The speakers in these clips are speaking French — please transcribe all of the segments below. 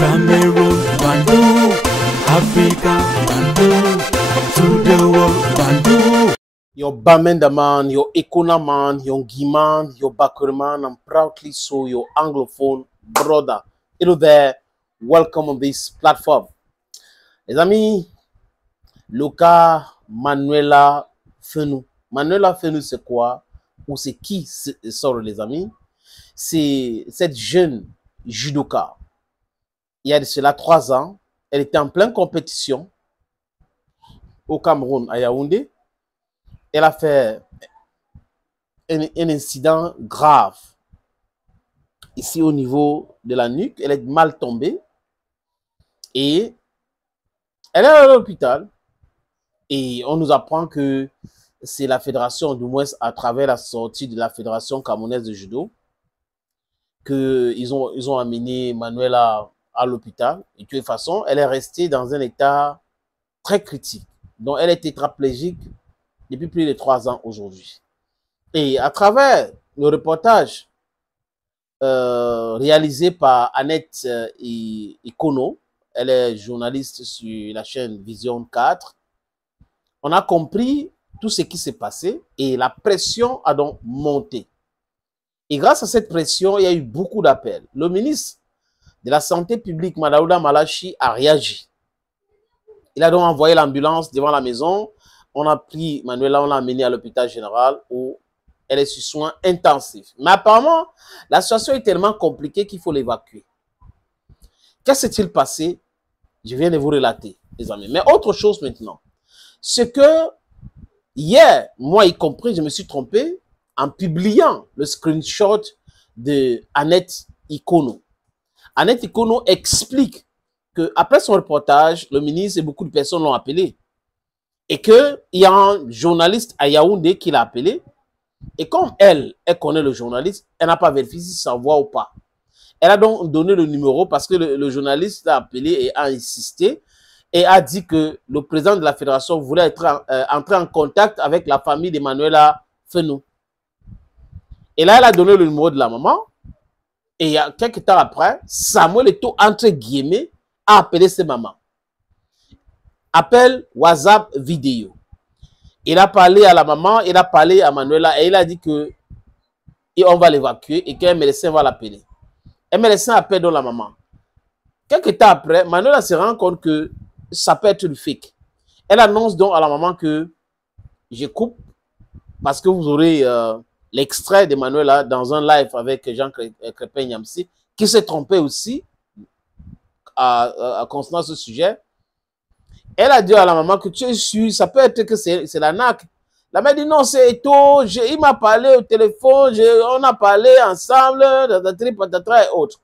Cameroon, Bandung, Africa, Bandung, to the world, Bandung. Your Bamenda man, your Ekona man, your Giman, your Bakuri man, I'm proudly so your Anglophone brother. Hello there, welcome on this platform. Les amis, Luka Manuela Fenou. Manuela Fenou, c'est quoi? Ou c'est qui sort, les amis? C'est cette jeune judoka. Il y a de cela 3 ans, elle était en pleine compétition au Cameroun, à Yaoundé. Elle a fait un incident grave ici au niveau de la nuque. Elle est mal tombée et elle est à l'hôpital. Et on nous apprend que c'est la fédération, du moins à travers la sortie de la fédération camerounaise de judo, qu'ils ont amené Manuela à l'hôpital. Et de toute façon, elle est restée dans un état très critique. Donc, elle est tétraplégique depuis plus de 3 ans aujourd'hui. Et à travers le reportage réalisé par Annette Ikono, elle est journaliste sur la chaîne Vision 4, on a compris tout ce qui s'est passé et la pression a donc monté. Et grâce à cette pression, il y a eu beaucoup d'appels. Le ministre de la Santé publique, Madaouda Malachi, a réagi. Il a donc envoyé l'ambulance devant la maison. On a pris Manuela, on l'a amenée à l'hôpital général où elle est sur soins intensifs. Mais apparemment, la situation est tellement compliquée qu'il faut l'évacuer. Qu'est-ce qui s'est passé? Je viens de vous relater, les amis. Mais autre chose maintenant, c'est que hier, moi y compris, je me suis trompé en publiant le screenshot de Annette Ikono. Annette Ikono explique qu'après son reportage, le ministre et beaucoup de personnes l'ont appelé. Et qu'il y a un journaliste à Yaoundé qui l'a appelé. Et comme elle connaît le journaliste, elle n'a pas vérifié si ça voit ou pas. Elle a donc donné le numéro parce que le journaliste l'a appelé et a insisté. Et a dit que le président de la fédération voulait entrer en contact avec la famille de Manuela Fenou. Et là, elle a donné le numéro de la maman. Et il y a quelques temps après, Samuel Eto'o, entre guillemets, a appelé ses mamans. Appel WhatsApp vidéo. Il a parlé à la maman, il a parlé à Manuela et il a dit que on va l'évacuer et qu'un médecin va l'appeler. Un médecin appelle donc la maman. Quelques temps après, Manuela se rend compte que ça peut être du fake. Elle annonce donc à la maman que je coupe parce que vous aurez l'extrait de Manuela dans un live avec Jean Crépin Nyamsi qui s'est trompé aussi concernant ce sujet. Elle a dit à la maman que tu es sûr, ça peut être que c'est la NAC. La mère dit non, c'est Eto'o, il m'a parlé au téléphone, on a parlé ensemble, et autres.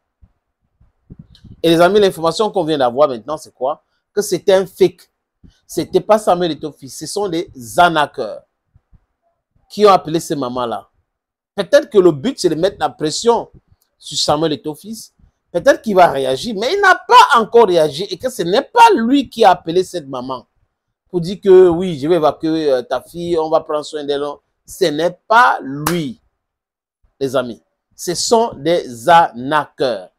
Et les amis, l'information qu'on vient d'avoir maintenant, c'est quoi? Que c'était un fake. C'était pas Samuel Eto'o fils, ce sont des arnaqueurs qui ont appelé ces mamans-là. Peut-être que le but, c'est de mettre la pression sur Samuel Eto'o fils. Peut-être qu'il va réagir, mais il n'a pas encore réagi et que ce n'est pas lui qui a appelé cette maman pour dire que oui, je vais évacuer ta fille, on va prendre soin d'elle. Ce n'est pas lui, les amis. Ce sont des arnaqueurs.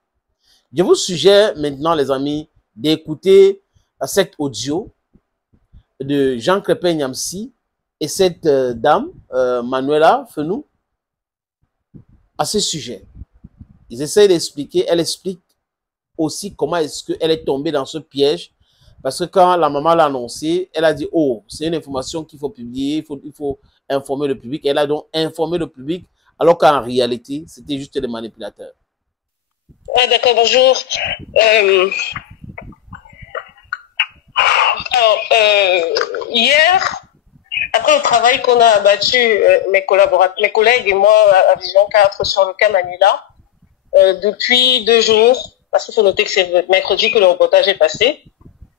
Je vous suggère maintenant, les amis, d'écouter cet audio de Jean Crépin Nyamsi et cette dame, Manuela Fenou, à ce sujet. Ils essayent d'expliquer, elle explique aussi comment est-ce qu'elle est tombée dans ce piège. Parce que quand la maman l'a annoncé, elle a dit, oh, c'est une information qu'il faut publier, il faut informer le public. Elle a donc informé le public, alors qu'en réalité, c'était juste des manipulateurs. Ah, d'accord, bonjour. Hier, après le travail qu'on a abattu, mes collègues et moi à Vision 4 sur le cas Manila, depuis 2 jours, parce qu'il faut noter que c'est mercredi que le reportage est passé,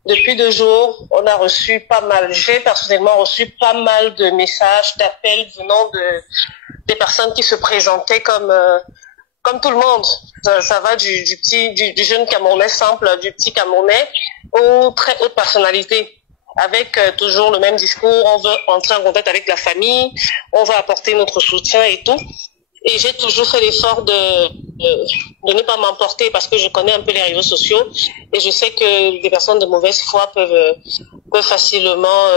depuis 2 jours, on a reçu pas mal, j'ai personnellement reçu pas mal de messages, d'appels venant des personnes qui se présentaient comme tout le monde. Ça va du jeune Camerounais simple, du petit Camerounais, aux très hautes personnalités, avec toujours le même discours, on veut entrer en contact avec la famille, on va apporter notre soutien et tout. Et j'ai toujours fait l'effort de ne pas m'emporter parce que je connais un peu les réseaux sociaux et je sais que des personnes de mauvaise foi peuvent facilement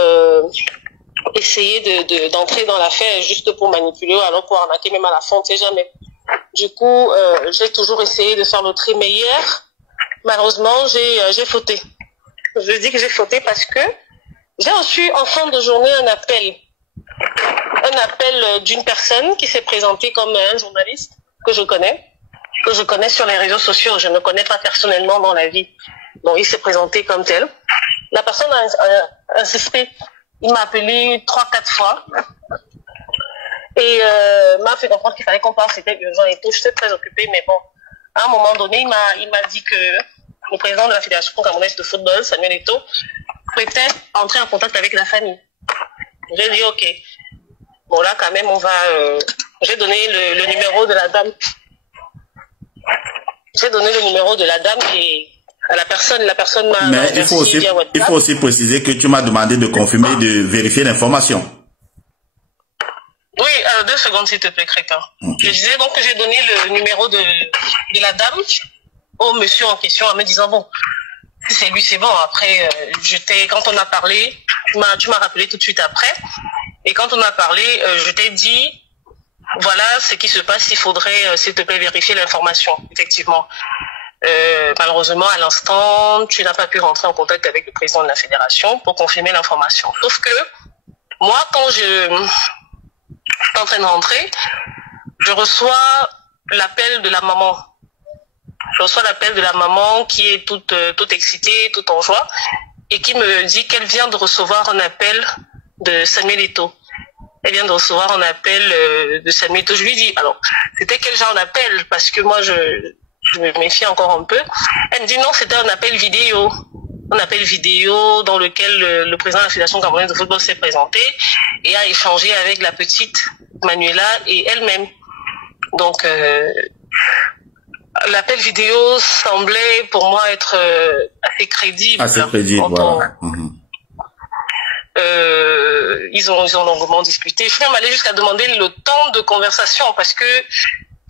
essayer d'entrer dans l'affaire juste pour manipuler ou alors pour arnaquer même à la fin, on ne sait jamais. Du coup, j'ai toujours essayé de faire le tri, mais hier, malheureusement, j'ai fauté. Je dis que j'ai fauté parce que j'ai reçu en fin de journée un appel d'une personne qui s'est présentée comme un journaliste que je connais sur les réseaux sociaux. Je ne connais pas personnellement dans la vie. Donc, il s'est présenté comme tel. La personne a insisté. Il m'a appelé 3-4 fois et m'a fait comprendre qu'il fallait qu'on parle. C'était urgent et tout. J'étais très occupée, mais bon, à un moment donné, il m'a dit que le président de la Fédération camerounaise de football, Samuel Eto'o, souhaitait entrer en contact avec la famille. J'ai dit OK. Bon, là, quand même, j'ai donné le numéro de la dame. J'ai donné le numéro de la dame et à la personne m'a... Mais il faut aussi préciser que tu m'as demandé de confirmer, de vérifier l'information. Oui, 2 secondes, s'il te plaît, Crétin. Okay. Je disais donc que j'ai donné le numéro de la dame au monsieur en question en me disant, bon, si c'est lui, c'est bon. Après, quand on a parlé, tu m'as rappelé tout de suite après. Et quand on a parlé, je t'ai dit, voilà ce qui se passe, il faudrait, s'il te plaît, vérifier l'information, effectivement. Malheureusement, à l'instant, tu n'as pas pu rentrer en contact avec le président de la fédération pour confirmer l'information. Sauf que, moi, quand je suis en train de rentrer, je reçois l'appel de la maman. Je reçois l'appel de la maman qui est toute excitée, toute en joie, et qui me dit qu'elle vient de recevoir un appel de Samuel Eto'o. Elle vient de recevoir un appel de Samuel Eto'o. Je lui dis, alors, c'était quel genre d'appel? Parce que moi, je me méfie encore un peu. Elle me dit non, c'était un appel vidéo. Un appel vidéo dans lequel le président de la Fédération camerounaise de football s'est présenté et a échangé avec la petite Manuela et elle-même. Donc, l'appel vidéo semblait pour moi être assez crédible. Assez crédible, voilà. Ils ont longuement discuté. Je suis même allée jusqu'à demander le temps de conversation parce que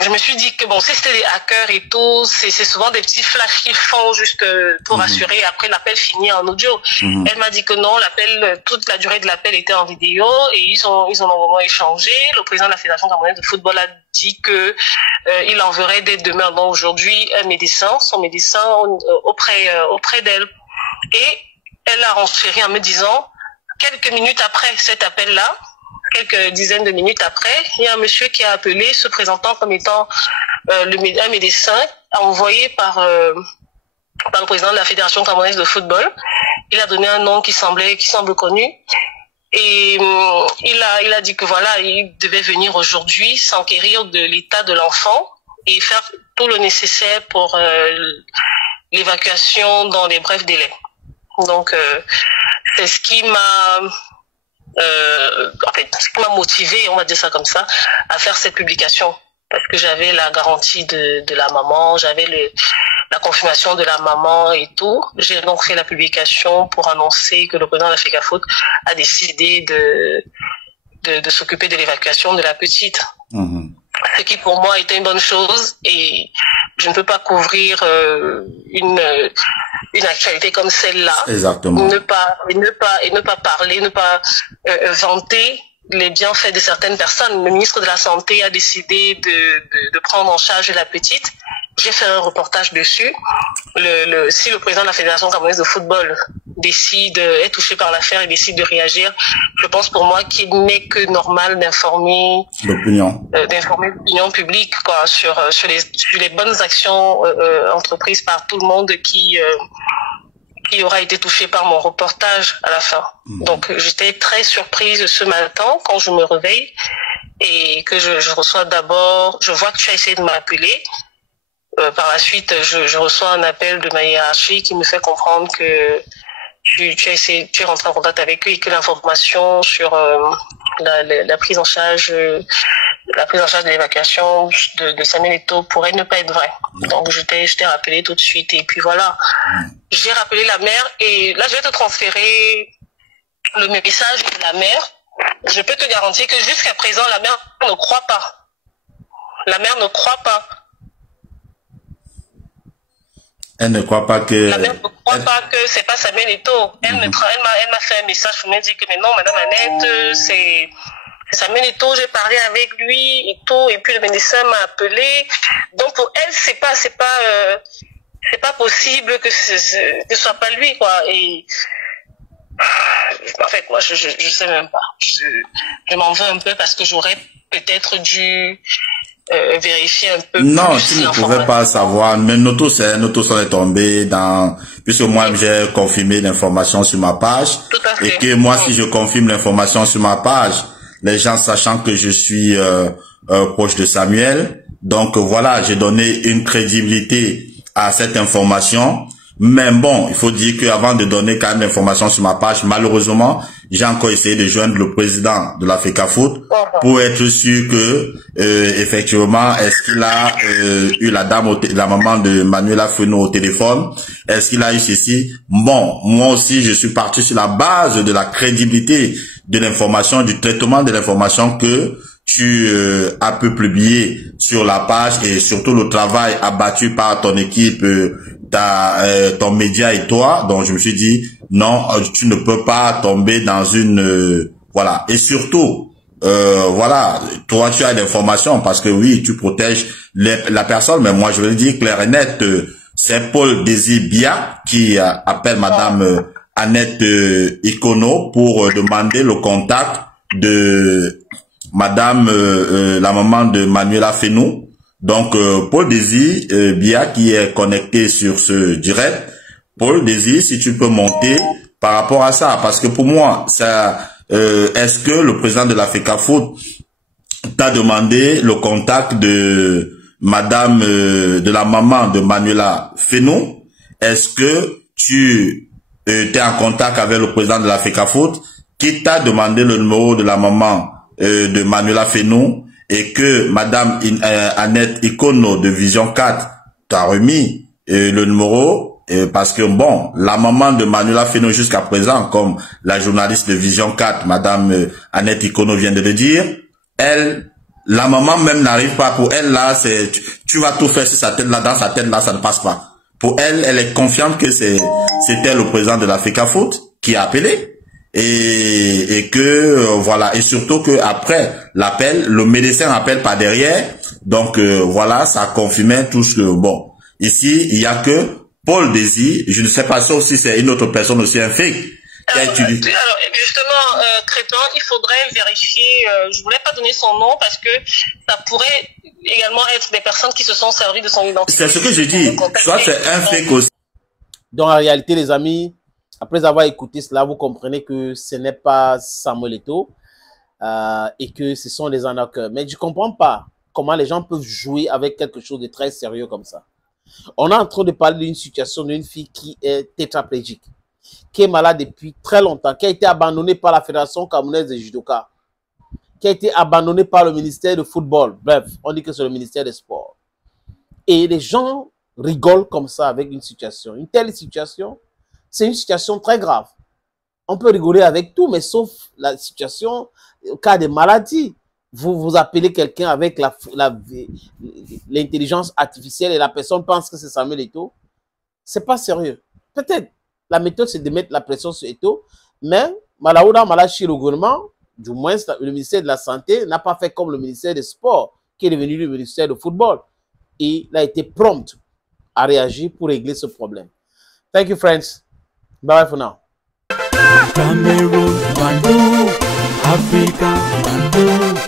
je me suis dit que bon, si c'était des hackers et tout, c'est souvent des petits flashs qu'ils font juste pour assurer. Après, l'appel finit en audio. Elle m'a dit que non, toute la durée de l'appel était en vidéo et ils ont longuement échangé. Le président de la Fédération camerounaise de football a dit que il enverrait dès demain, donc aujourd'hui, son médecin auprès d'elle. Et elle a renchéri en me disant, quelques minutes après cet appel-là, quelques dizaines de minutes après, il y a un monsieur qui a appelé, se présentant comme étant un médecin envoyé par le président de la Fédération camerounaise de football. Il a donné un nom qui semble connu. Et il a dit que voilà, il devait venir aujourd'hui s'enquérir de l'état de l'enfant et faire tout le nécessaire pour l'évacuation dans les brefs délais. Donc, c'est ce qui m'a motivé, on va dire ça comme ça, à faire cette publication. Parce que j'avais la garantie de la maman, j'avais la confirmation de la maman et tout. J'ai donc fait la publication pour annoncer que le président de la FECAFOOT a décidé de s'occuper de l'évacuation de la petite. Ce qui pour moi était une bonne chose et je ne peux pas couvrir une actualité comme celle-là. Exactement. Ne pas parler, ne pas vanter les bienfaits de certaines personnes. Le ministre de la Santé a décidé de prendre en charge la petite. J'ai fait un reportage dessus. Si le président de la Fédération camerounaise de football est touché par l'affaire et décide de réagir, je pense pour moi qu'il n'est que normal d'informer l'opinion publique sur les bonnes actions entreprises par tout le monde qui aura été touché par mon reportage à la fin. Donc j'étais très surprise ce matin quand je me réveille et que je reçois d'abord, je vois que tu as essayé de m'appeler. Par la suite, je reçois un appel de ma hiérarchie qui me fait comprendre que tu es rentré en contact avec eux et que l'information sur la prise en charge de l'évacuation de Samuel Eto'o pourrait ne pas être vraie. Donc je t'ai rappelé tout de suite et puis voilà. J'ai rappelé la mère et là je vais te transférer le message de la mère. Je peux te garantir que jusqu'à présent la mère ne croit pas. La mère ne croit pas. Elle ne croit pas que... La mère ne croit pas que c'est pas Samuel Eto'o. Elle m'a fait un message pour me dire que mais non, Madame Annette, c'est Samuel Eto'o, j'ai parlé avec lui et tout, et puis le médecin m'a appelé. Donc pour elle, c'est pas possible que ce soit pas lui, quoi. Et en fait, moi, je sais même pas. Je m'en veux un peu parce que j'aurais peut-être dû vérifier un peu. Non, plus tu ne pouvais pas savoir. Mais notre son est tombé dans, puisque moi, j'ai confirmé l'information sur ma page. Tout à fait. Et que moi, si je confirme l'information sur ma page, les gens sachant que je suis proche de Samuel, donc voilà, j'ai donné une crédibilité à cette information. Mais bon, il faut dire qu'avant de donner quand même l'information sur ma page, malheureusement, j'ai encore essayé de joindre le président de la FECAFOOT pour être sûr que, effectivement, est-ce qu'il a eu la maman de Manuela Fenou au téléphone? Est-ce qu'il a eu ceci? Bon, moi aussi, je suis parti sur la base de la crédibilité de l'information, du traitement de l'information que tu as pu publier sur la page et surtout le travail abattu par ton équipe, ton média et toi. Donc je me suis dit non, tu ne peux pas tomber dans une voilà. Et surtout voilà, toi tu as l'information parce que oui, tu protèges la personne, mais moi je veux le dire clair et net, c'est Paul Désir Bia qui appelle Madame Annette Ikono pour demander le contact de Madame la maman de Manuela Fenou. Donc Paul Désir Bia qui est connecté sur ce direct. Paul Désir, si tu peux monter par rapport à ça, parce que pour moi ça est-ce que le président de la FECAFOOT t'a demandé le contact de Madame de la maman de Manuela Fenou? Est-ce que tu es en contact avec le président de la FECAFOOT qui t'a demandé le numéro de la maman de Manuela Fenou et que Madame Annette Ikono de Vision 4 t'a remis le numéro? Parce que bon, la maman de Manuela Fenou jusqu'à présent, comme la journaliste de Vision 4, Madame Annette Ikono vient de le dire, la maman même n'arrive pas. Pour elle là, tu vas tout faire sur sa tête là, dans sa tête là, ça ne passe pas. Pour elle, elle est confiante que c'était le président de la FECAFOOT qui a appelé. Et que voilà, et surtout que après l'appel, le médecin appelle par derrière. Donc voilà, ça confirmait tout ce que bon. Ici, il y a que Paul Désir, je ne sais pas si c'est une autre personne aussi, un fake. Alors justement, Crétin, il faudrait vérifier, je voulais pas donner son nom parce que ça pourrait également être des personnes qui se sont servies de son identité. C'est ce que je dis, soit c'est un fake aussi. Donc en réalité les amis, après avoir écouté cela, vous comprenez que ce n'est pas Samuel Eto'o et que ce sont des arnaqueurs. Mais je ne comprends pas comment les gens peuvent jouer avec quelque chose de très sérieux comme ça. On est en train de parler d'une situation d'une fille qui est tétraplégique, qui est malade depuis très longtemps, qui a été abandonnée par la Fédération camerounaise de judoka, qui a été abandonnée par le ministère de football. Bref, on dit que c'est le ministère des Sports. Et les gens rigolent comme ça avec une situation. Une telle situation, c'est une situation très grave. On peut rigoler avec tout, mais sauf la situation, au cas de maladie. Vous appelez quelqu'un avec l'intelligence artificielle et la personne pense que c'est Samuel Eto'o. C'est pas sérieux. Peut-être la méthode, c'est de mettre la pression sur Eto'o, mais Malaouda Malachi, le gouvernement, du moins le ministère de la Santé, n'a pas fait comme le ministère des Sports, qui est devenu le ministère de Football. Et il a été prompt à réagir pour régler ce problème. Thank you, friends. Bye for now. Cameroon, Bandung, Africa, Bandung,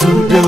to the